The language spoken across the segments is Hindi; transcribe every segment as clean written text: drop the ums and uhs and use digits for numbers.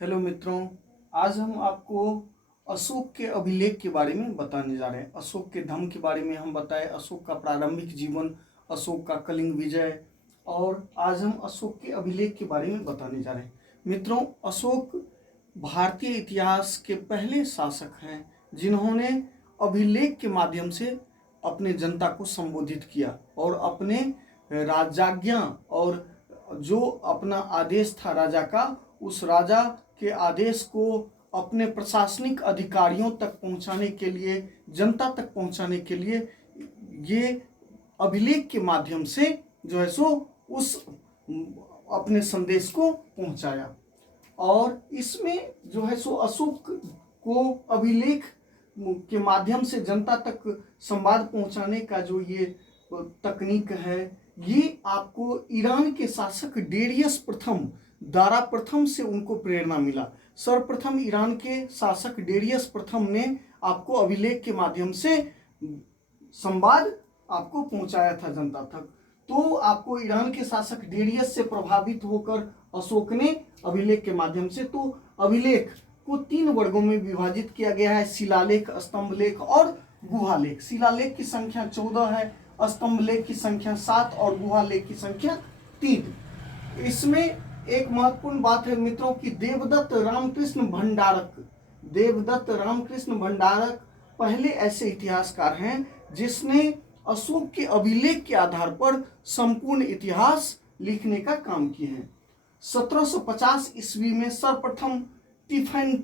हेलो मित्रों, आज हम आपको अशोक के अभिलेख के बारे में बताने जा रहे हैं। अशोक के धम्म के बारे में हम बताएं, अशोक का प्रारंभिक जीवन, अशोक का कलिंग विजय, और आज हम अशोक के अभिलेख के बारे में बताने जा रहे हैं। मित्रों, अशोक भारतीय इतिहास के पहले शासक हैं जिन्होंने अभिलेख के माध्यम से अपने जनता को संबोधित किया और अपने राजाज्ञा और जो अपना आदेश था राजा का, उस राजा के आदेश को अपने प्रशासनिक अधिकारियों तक पहुंचाने के लिए, जनता तक पहुंचाने के लिए ये अभिलेख के माध्यम से जो है सो उस अपने संदेश को पहुंचाया। और इसमें जो है सो अशोक को अभिलेख के माध्यम से जनता तक संवाद पहुंचाने का जो ये तकनीक है, ये आपको ईरान के शासक डेरियस प्रथम, दारा प्रथम से उनको प्रेरणा मिला। सर्वप्रथम ईरान के शासक डेरियस प्रथम ने आपको अभिलेख के माध्यम से संवाद आपको पहुंचाया था जनता तक। तो आपको ईरान के शासक डेरियस से प्रभावित होकर अशोक ने अभिलेख के माध्यम से, तो अभिलेख को 3 वर्गों में विभाजित किया गया है: शिलालेख, स्तंभलेख और गुहालेख। शिलालेख की संख्या 14 है, स्तंभलेख की संख्या 7 और गुहालेख की संख्या 3। इसमें एक महत्वपूर्ण बात है मित्रों कि देवदत्त रामकृष्ण भंडारक पहले ऐसे इतिहासकार हैं जिसने अशोक के अभिलेख के आधार पर संपूर्ण इतिहास लिखने का काम किए हैं। 1750 ईस्वी में सर्वप्रथम टिफाइन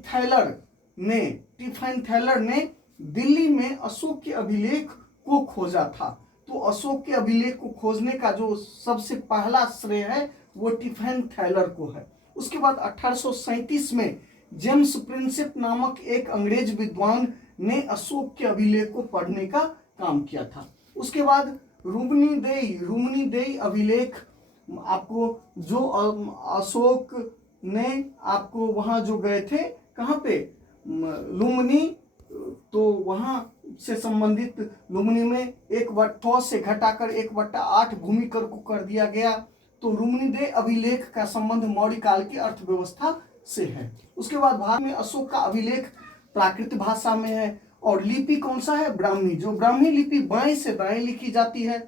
थैलर ने दिल्ली में अशोक के अभिलेख को खोजा था। तो अशोक के अभिलेख को खोजने का जो सबसे पहला श्रेय है वो टिफाइन थैलर को है। उसके बाद 1837 में जेम्स प्रिंसेप नामक एक अंग्रेज विद्वान ने अशोक के अभिलेख को पढ़ने का काम किया था। उसके बाद रुमनीदेई अभिलेख, आपको जो अशोक ने आपको वहां जो गए थे, कहाँ पे, लुम्बिनी, तो वहां से संबंधित लुम्बिनी में 1/8 से घटाकर 1/8 भूमि कर को कर दिया गया। तो रुमनीदेई अभिलेख का संबंध मौर्य काल की अर्थव्यवस्था से है। उसके बाद भारत में अशोक का अभिलेख प्राकृत भाषा में है और लिपि कौन सा है? ब्राह्मी। जो ब्राह्मी लिपि बाएं से दाएं लिखी जाती है।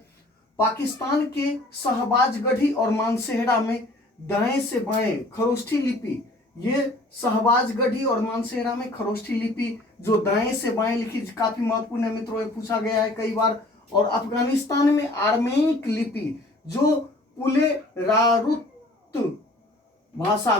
पाकिस्तान के शहबाजगढ़ी और मानसेहरा में दाएं से बाएं खरोष्ठी लिपि, ये शहबाजगढ़ी और मानसेहरा में खरोष्ठी लिपि जो दाएं से बाएं लिखी, काफी महत्वपूर्ण है मित्रों, ये पूछा गया है कई बार। और अफगानिस्तान में आर्मेनिक लिपि जो पुलेरारुत भाषा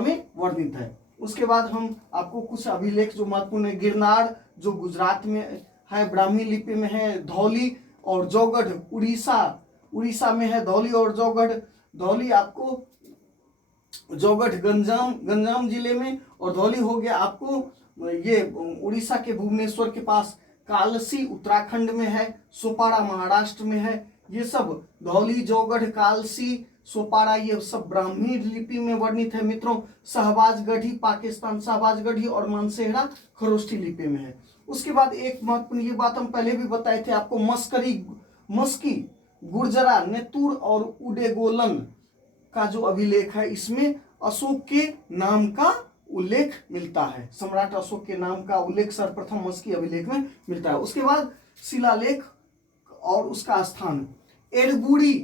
में वर्णित है। उसके बाद हम आपको कुछ अभिलेख जो महत्वपूर्ण है, गिरनार जो गुजरात में है, ब्राह्मी लिपि में है। धौली और जौगढ़ उड़ीसा में है। धौली और जौगढ़, धौली आपको जौगढ़ गंजाम जिले में, और धौली हो गया आपको ये उड़ीसा के भुवनेश्वर के पास। कालसी उत्तराखंड में है। सोपारा महाराष्ट्र में है। ये सब धौली, जौगढ़, कालसी, सोपारा, ये सब ब्राह्मी लिपि में वर्णित है मित्रों। शहबाजगढ़ी पाकिस्तान, शहबाजगढ़ी और मानसेहरा खरोष्ठी लिपि में है। उसके बाद एक महत्वपूर्ण, ये बात हम पहले भी बताए थे आपको, मस्की, गुर्जरा, नेतुर और उडेगोलन का जो अभिलेख है, इसमें अशोक के नाम का उल्लेख मिलता है। सम्राट अशोक के नाम का उल्लेख सर्वप्रथम मस्की अभिलेख में मिलता है। उसके बाद शिलालेख और उसका स्थान, एड़गुड़ी,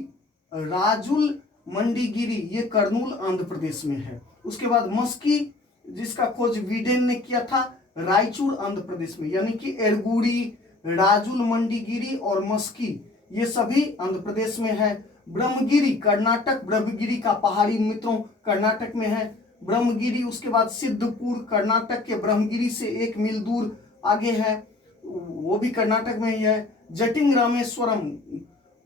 राजुल मंडीगिरी, ये कर्नूल आंध्र प्रदेश में है। उसके बाद मस्की, जिसका खोज वीडेन ने किया था, रायचूर आंध्र प्रदेश में। यानी कि एड़गुड़ी, राजुल मंडीगिरी और मस्की ये सभी आंध्र प्रदेश में है। ब्रह्मगिरी कर्नाटक, ब्रह्मगिरी का पहाड़ी मित्रों कर्नाटक में है ब्रह्मगिरी। उसके बाद सिद्धपुर कर्नाटक के ब्रह्मगिरी से 1 मील दूर आगे है, वो भी कर्नाटक में ही है। जटिंग रामेश्वरम,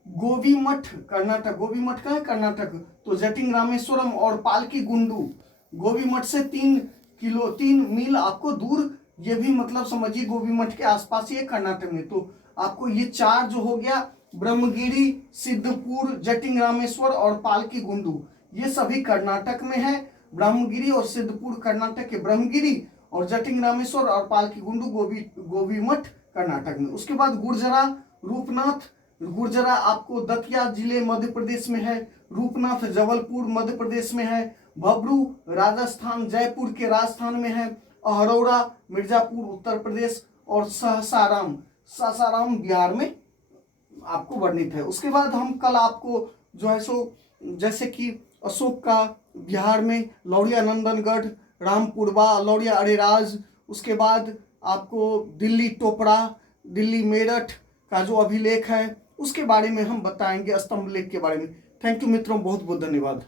गोबीमठ कर्नाटक, गोबीमठ का है कर्नाटक, तो जटिंग रामेश्वरम और पालकी गुंडू गोबीमठ से 3 मील आपको दूर, ये भी मतलब समझिए गोबीमठ के आसपास ही है कर्नाटक में। तो आपको ये 4 जो हो गया, ब्रह्मगिरी, सिद्धपुर, जटिंग रामेश्वर और पालकी गुंडू, ये सभी कर्नाटक में है। ब्रह्मगिरी और सिद्धपुर कर्नाटक के ब्रह्मगिरी, और जटिंग रामेश्वर और पालकी गुंडू गोबीमठ कर्नाटक में। उसके बाद रूपनाथ, गुर्जरा आपको दतिया जिले मध्य प्रदेश में है। रूपनाथ जबलपुर मध्य प्रदेश में है। भबरू राजस्थान, जयपुर के राजस्थान में है, अहरौरा मिर्जापुर उत्तर प्रदेश, और सासाराम सासाराम बिहार में आपको वर्णित है। उसके बाद हम कल आपको जो है सो जैसे कि अशोक का बिहार में लौरिया नंदनगढ़, रामपुरवा, लौरिया अरेराज, उसके बाद आपको दिल्ली टोपड़ा, दिल्ली मेरठ का जो अभिलेख है उसके बारे में हम बताएंगे, स्तंभ लेख के बारे में। थैंक यू मित्रों, बहुत बहुत धन्यवाद।